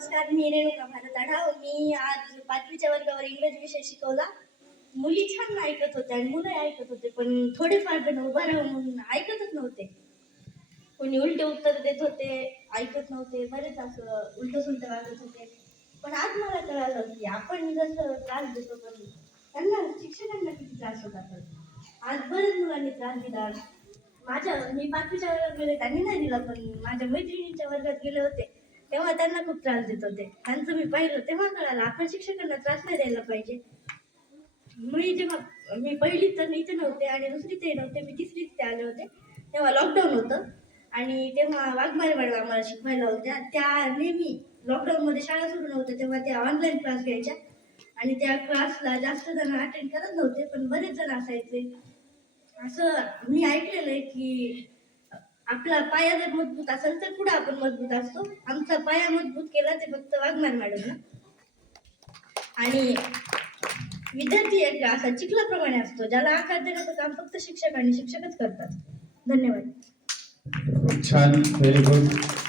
नमस्कार, मी रेणुका भारत आढाव. मी आज 5वीच्या वर्गावर इंग्रजी विषय शिकवला. मुली छान ऐकत होत्या आणि मुलं ऐकत होते, पण थोडेफार जण उभा राहून ऐकतच नव्हते. कोणी उलटे उत्तर देत होते, ऐकत नव्हते, बरेच असं उलट सुलट वागत होते. पण आज मला कळालं की आपण जसं त्रास देतो, पण त्यांना शिक्षकांना किती त्रास होत असेल. आज बरेच मुलांनी त्रास दिला. मी 5वीच्या वर्गात गेले, त्यांनी नाही दिला, पण माझ्या मैत्रिणींच्या वर्गात गेले होते तेव्हा त्यांना खूप त्रास देत होते. त्यांचं मी पाहिलं तेव्हा कळालं आपण शिक्षकांना त्रास नाही द्यायला पाहिजे. मी पहिलीत तर इथे नव्हते आणि दुसरीत नव्हते, मी तिसरीत आले होते तेव्हा लॉकडाऊन होतं आणि तेव्हा वाघमारे मॅडम आम्हाला शिकवायला होत्या. त्या नेहमी लॉकडाऊनमध्ये शाळा सुरू नव्हत्या तेव्हा त्या ऑनलाईन क्लास घ्यायच्या आणि त्या क्लासला जास्त जण अटेंड करत नव्हते, पण बरेच जण असायचे. असं मी ऐकलेलं आहे की आपला पाया जर मजबूत असेल तर पुढे आपण मजबूत असतो. आमचा पाया मजबूत केला ते फक्त वाघमारे मॅडम. आणि विद्यार्थी एक असा चिखलाप्रमाणे असतो, ज्याला आकार देण्याचं काम फक्त शिक्षक आणि शिक्षकच करतात. धन्यवाद. खूप छान, व्हेरी गुड.